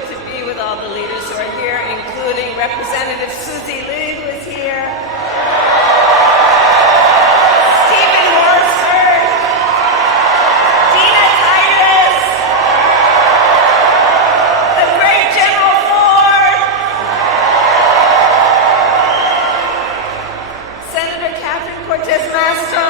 good to be with all the leaders who are here, including Representative Susie Lee, who is here. Stephen Horsford, Dina Titus, the great General Ford, Senator Catherine Cortez Masto,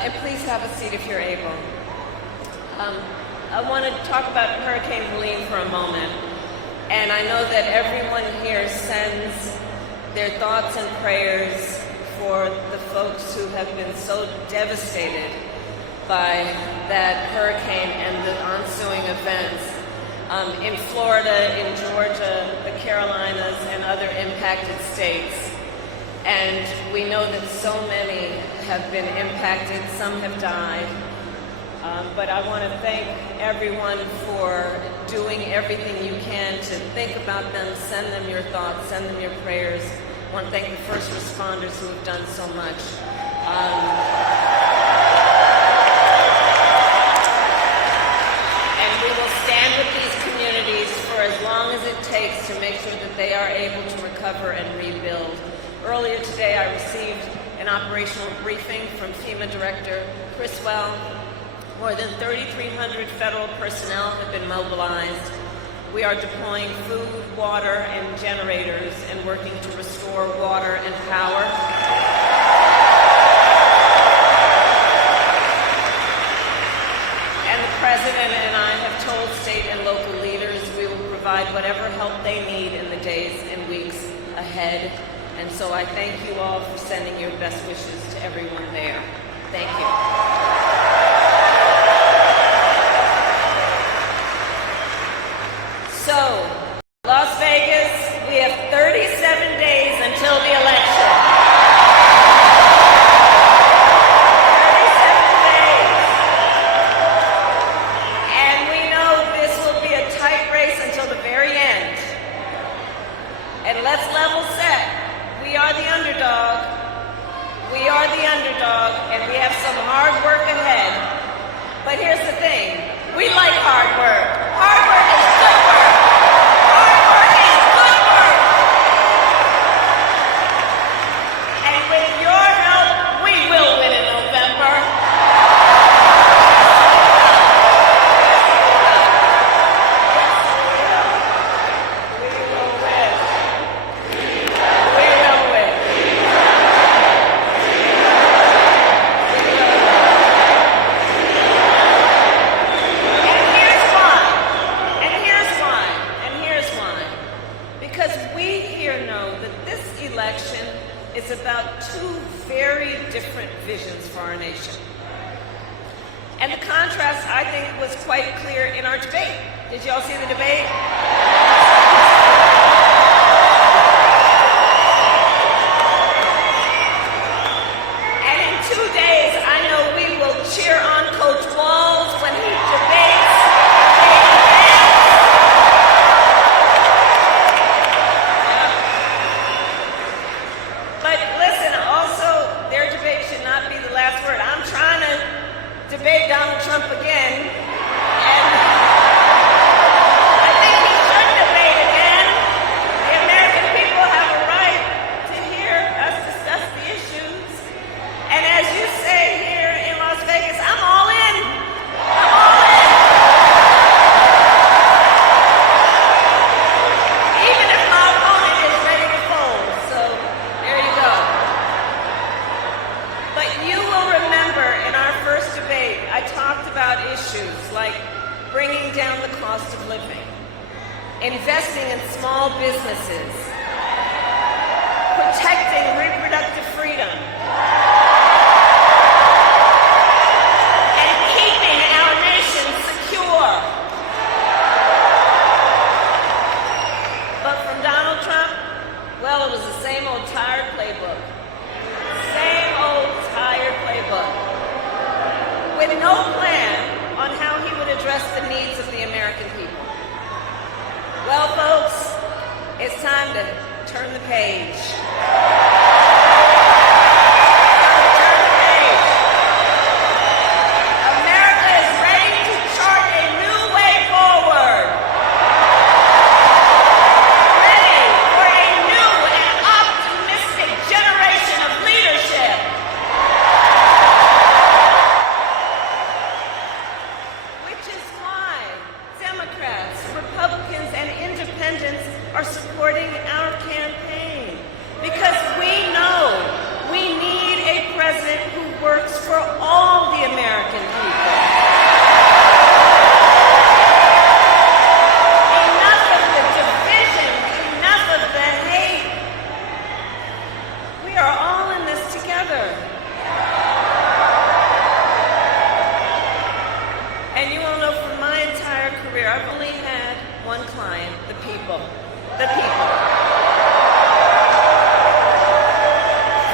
and please have a seat if you're able. I want to talk about Hurricane Helene for a moment. And I know that everyone here sends their thoughts and prayers for the folks who have been so devastated by that hurricane and the ensuing events in Florida, in Georgia, the Carolinas, and other impacted states. And we know that so many have been impacted, some have died. But I want to thank everyone for doing everything you can to think about them, send them your thoughts, send them your prayers. I want to thank the first responders who have done so much. And we will stand with these communities for as long as it takes to make sure that they are able to recover and rebuild. Earlier today, I received an operational briefing from FEMA Director Criswell. More than 3,300 federal personnel have been mobilized. We are deploying food, water, and generators and working to restore water and power. And the President and I have told state and local leaders we will provide whatever help they need in the days and weeks ahead. And so I thank you all for sending your best wishes to everyone there. Thank you. So, Las Vegas, we have 37 days until the election. 37 days. And we know this will be a tight race until the very end. And let's level set. We are the underdog. We are the underdog, and we have some hard work ahead. But here's the thing. We like hard work. Hard work is good work. Hard work is good work. And with your help, we will win in November. We will win. We will win. And here's why. And here's why. And here's why. Because we here know that this election is about two very different visions for our nation. And the contrast, I think, was quite clear in our debate. Did you all see the debate? And in 2 days, I know we will cheer on Coach Walz when he debates. But listen, also, their debate should not be the last word. I'm trying to debate Donald Trump again, and I think he businesses, protecting reproductive freedom, and keeping our nation secure. But from Donald Trump, well, it was the same old tired playbook. Same old tired playbook. With no plan on how he would address the needs of the American people. Well, folks, it's time to turn the page. Turn the page. America is ready to chart a new way forward. Ready for a new and optimistic generation of leadership. Which is why Democrats, Republicans, and independents are supporting our campaign. Because we know we need a president who works for all the American people. Enough of the division, enough of the hate. We are all in this together. And you all know from my entire career, I've only had one client, the people. The people.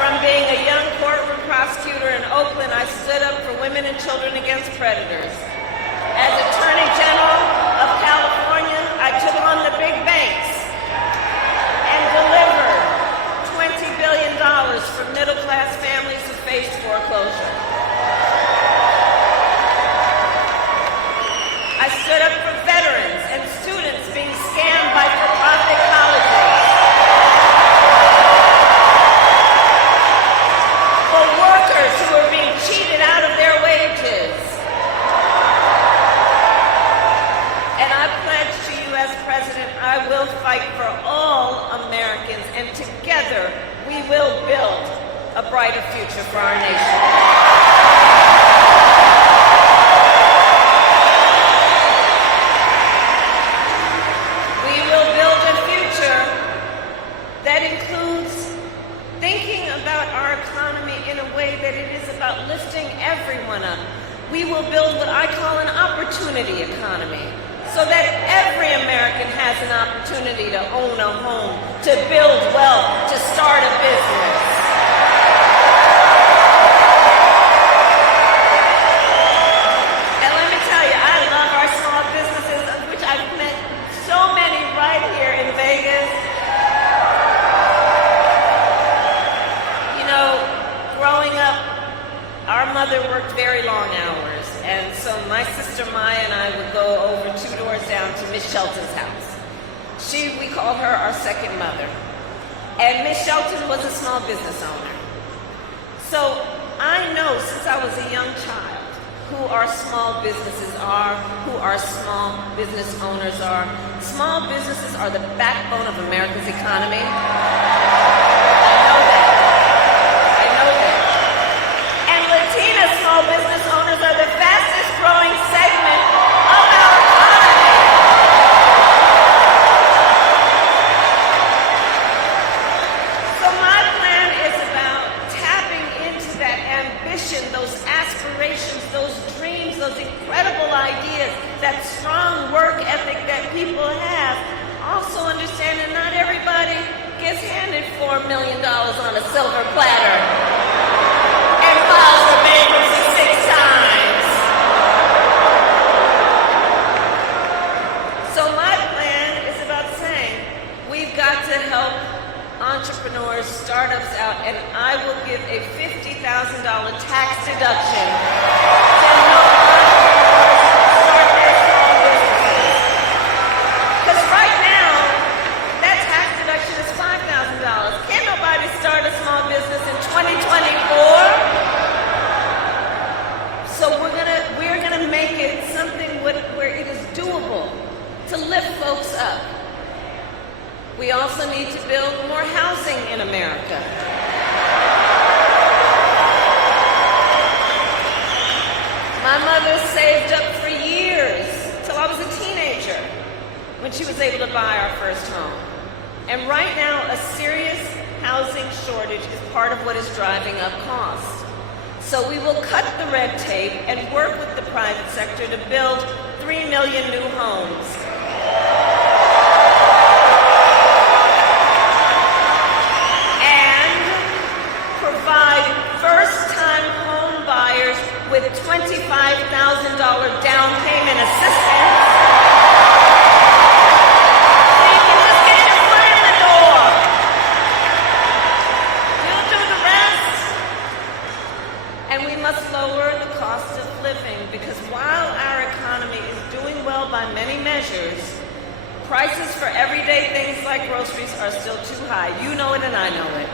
From being a young courtroom prosecutor in Oakland, I stood up for women and children against predators. As Attorney General of California, I took on the big banks and delivered $20 billion for middle-class families who faced foreclosure. I stood up for veterans and students being scammed by for-profit colleges. For workers who are being cheated out of their wages. And I pledge to you as president, I will fight for all Americans, and together we will build a brighter future for our nation. That includes thinking about our economy in a way that it is about lifting everyone up. We will build what I call an opportunity economy, so that every American has an opportunity to own a home, to build wealth, to start a business. And let me tell you, I love our small businesses, of which I've met so many right here in Vegas. Growing up, our mother worked very long hours, and so my sister Maya and I would go over 2 doors down to Miss Shelton's house. We called her our second mother. And Miss Shelton was a small business owner. So I know since I was a young child who our small businesses are, who our small business owners are. Small businesses are the backbone of America's economy. Small business owners are the fastest growing segment of our economy. So my plan is about tapping into that ambition, those aspirations, those dreams, those incredible ideas, that strong work ethic that people have. Also understanding not everybody gets handed $4 million on a silver platter and files for bankruptcy 6 times. So my plan is about saying we've got to help entrepreneurs, startups out, and I will give a $50,000 tax deduction to help entrepreneurs start their small businesses. Because right now, that tax deduction is $5,000. Can't nobody start a small business in 2024? So we're gonna make it something where it is doable to lift folks up. We also need to build more housing in America. My mother saved up for years till I was a teenager when she was able to buy our first home. And right now, a serious housing shortage is part of what is driving up costs. So we will cut the red tape and work with the private sector to build 3 million new homes. And provide first-time home buyers with $25,000 down payment assistance. Because while our economy is doing well by many measures, prices for everyday things like groceries are still too high. You know it and I know it.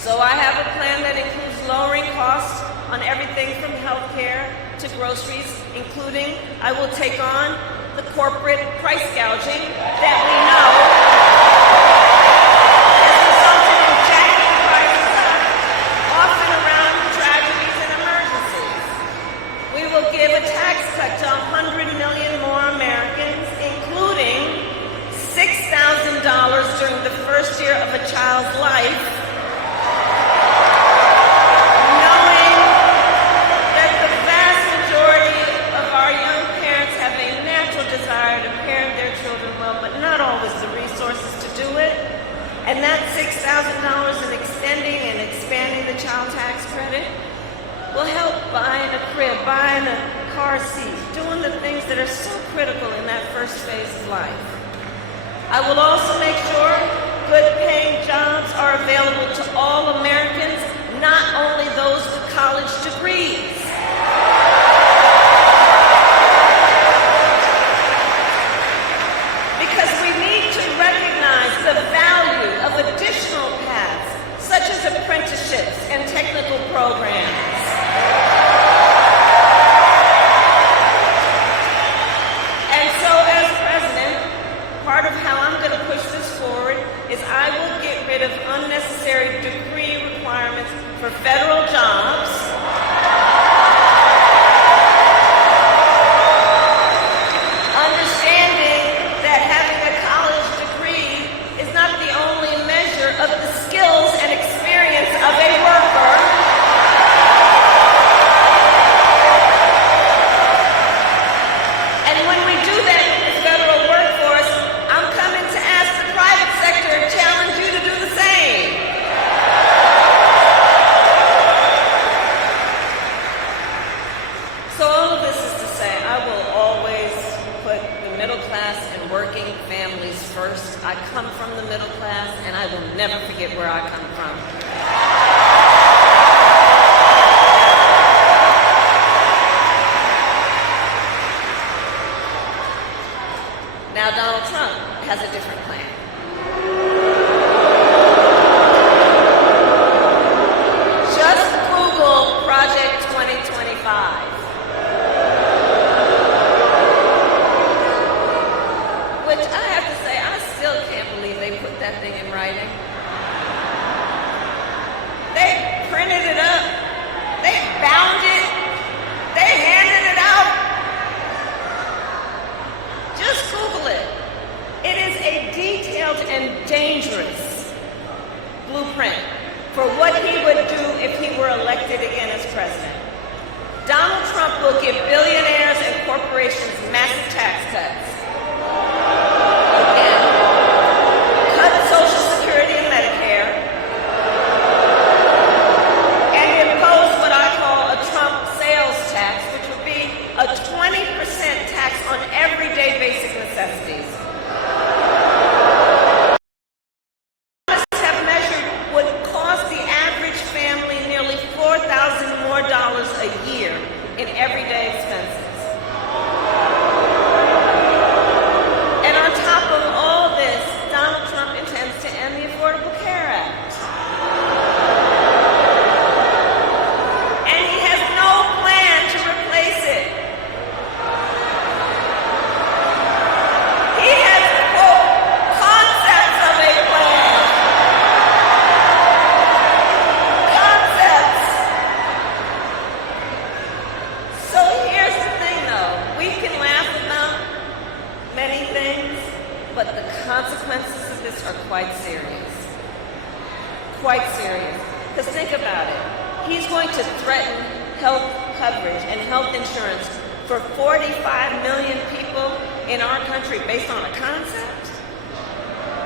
So I have a plan that includes lowering costs on everything from healthcare to groceries, including I will take on the corporate price gouging that we know has resulted in jacking prices up, often around tragedies and emergencies. We will give a tax cut to 100 million more Americans, including $6,000 during the first year of a child's life, knowing that the vast majority of our young parents have a natural desire to parent their children well, but not always the resources to do it. And that $6,000 in extending and expanding the child tax credit will help buying a crib, buying a car seat, doing the things that are so critical in that first phase of life. I will also make sure good-paying jobs are available to all Americans, not only those with college degrees. Because we need to recognize the value of additional paths, such as apprenticeships and technical programs. And so, as president, part of how I'm going to push this forward is I will get rid of unnecessary degree requirements for federal jobs, understanding that having a college degree is not the only measure of the skills and experience of a worker. And when we do that in the federal workforce, I'm coming to ask the private sector and challenge you to do the same. So all of this is to say, I will always put the middle class and working families first. I come from the middle class, and I will never forget where I come from. Now, Donald Trump has a different plan. Just Google Project 2025. Which I have to say, I still can't believe they put that thing in writing. They printed it up. They bound it. They handed it out. Just Google it. It is a detailed and dangerous blueprint for what he would do if he were elected again as president. Donald Trump will give billionaires and corporations massive tax cuts. Again, cut Social Security and Medicare, and impose what I call a Trump sales tax, which would be a 20% tax on everyday basic necessities. Have measured would cost the average family nearly $4,000 more a year in everyday expenses. are quite serious. Quite serious. Because think about it. He's going to threaten health coverage and health insurance for 45 million people in our country based on a concept?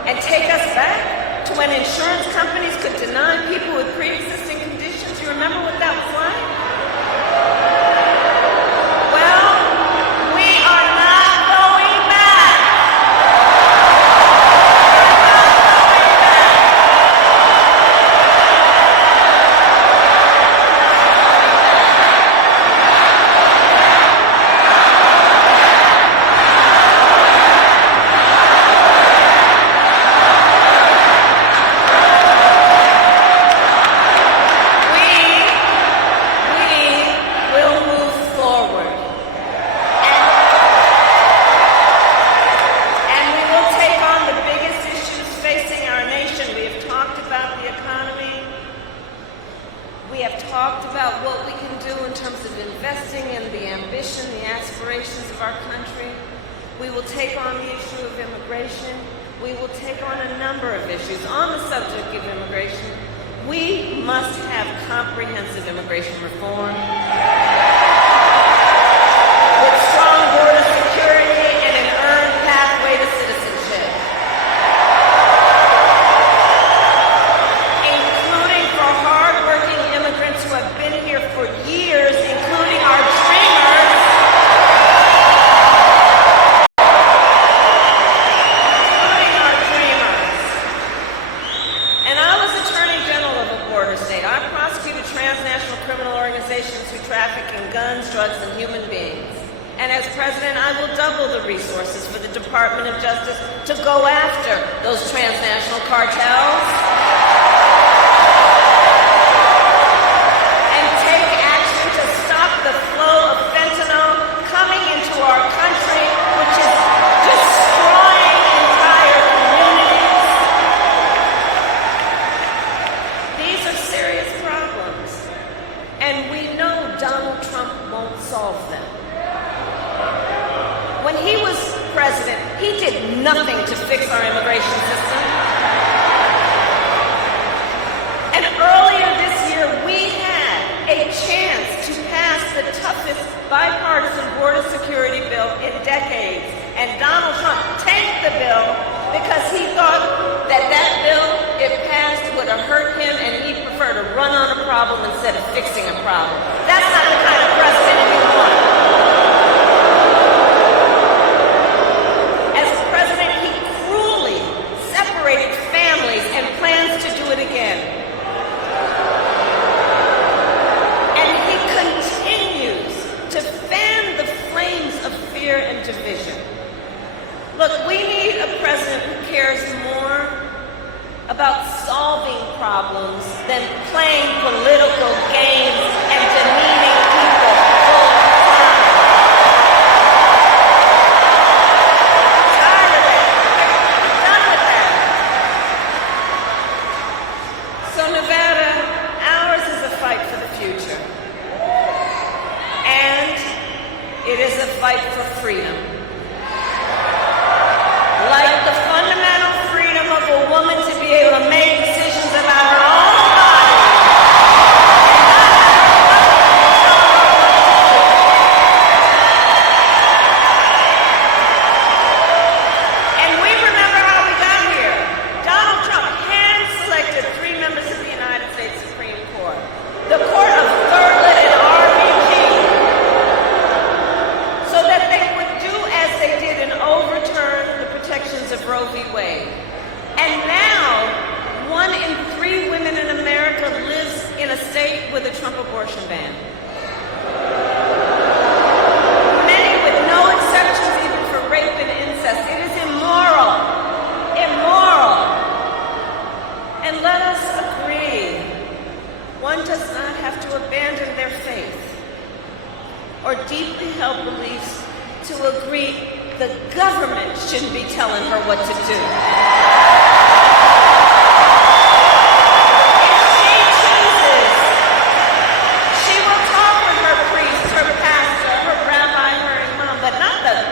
And take us back to when insurance companies could deny people with pre-existing conditions? You remember what that was like? Well, we are not going back.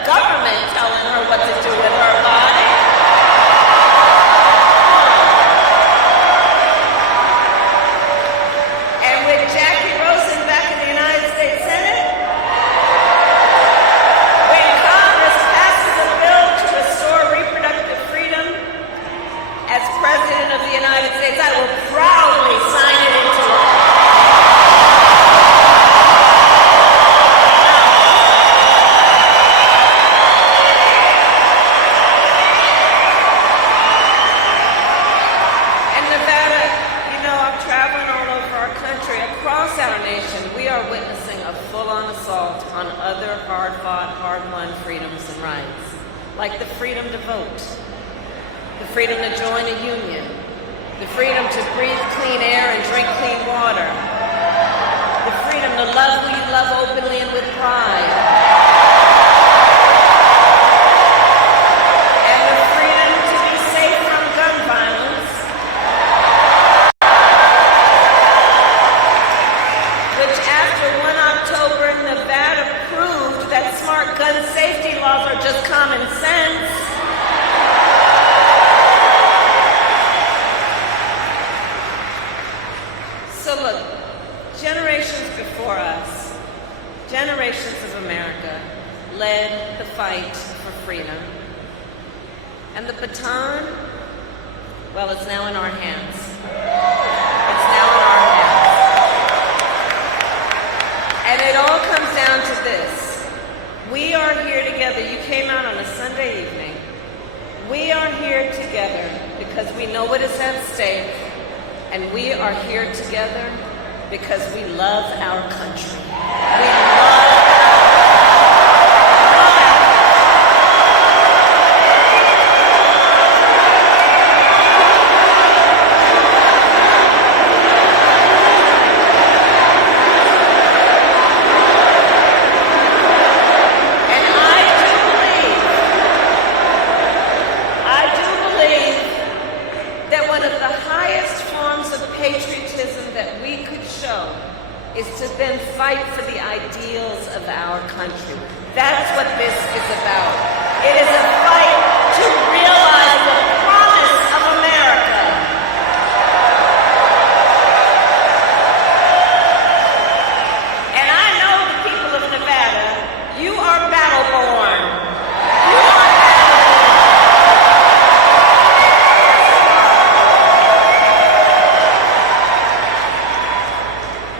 Government telling her what to do with her body. President of the United States, I will proudly sign it into law. And Nevada, you know, I'm traveling all over our country, across our nation, we are witnessing a full-on assault on other hard-fought, hard-won freedoms and rights, like the freedom to vote, the freedom to join a union, the freedom to breathe clean air and drink clean water, the freedom to love who you love openly and with pride, and the freedom to be safe from gun violence, which after 1 October, Nevada proved that smart gun safety laws are just common sense. So look, generations before us, generations of America led the fight for freedom. And the baton, well, it's now in our hands. It's now in our hands. And it all comes down to this. We are here together. You came out on a Sunday evening. We are here together because we know what is at stake. And we are here together because we love our country. We love patriotism that we could show is to then fight for the ideals of our country. That's what this is about. It is a fight to realize the promise of America. And I know the people of Nevada, you are battle-born. You are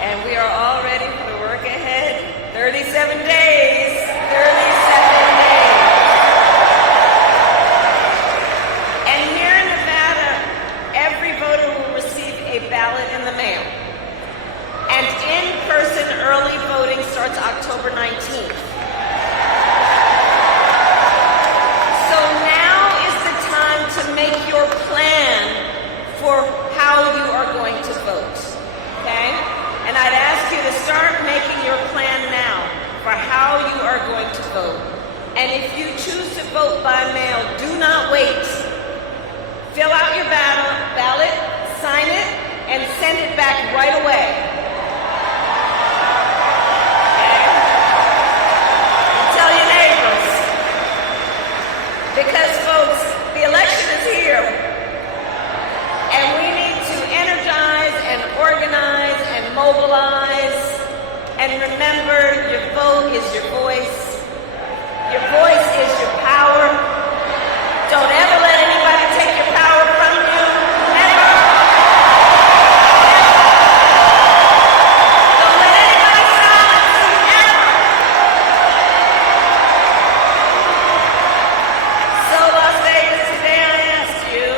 and we are all ready for the work ahead. 37 days. 37 days. And here in Nevada, every voter will receive a ballot in the mail. And in-person early voting starts October 19th. So now is the time to make your plan for how you are going to vote. Okay? And I'd ask you to start making your plan now for how you are going to vote. And if you choose to vote by mail, do not wait. Fill out your ballot, sign it, and send it back right away. Okay? And tell your neighbors. Because, folks, the election is here. And we need to energize and organize and mobilize, and remember, your vote is your voice. Your voice is your power. Don't ever let anybody take your power from you. Never. Don't let anybody silence you. Ever. So, Las Vegas, today I asked you,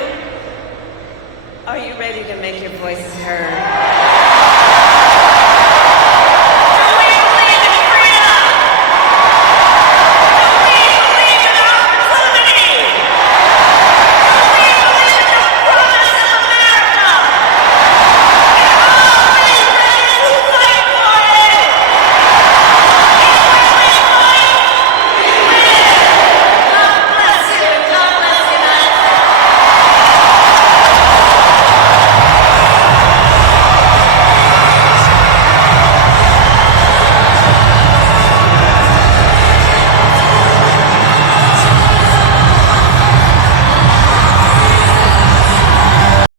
are you ready to make your voices heard?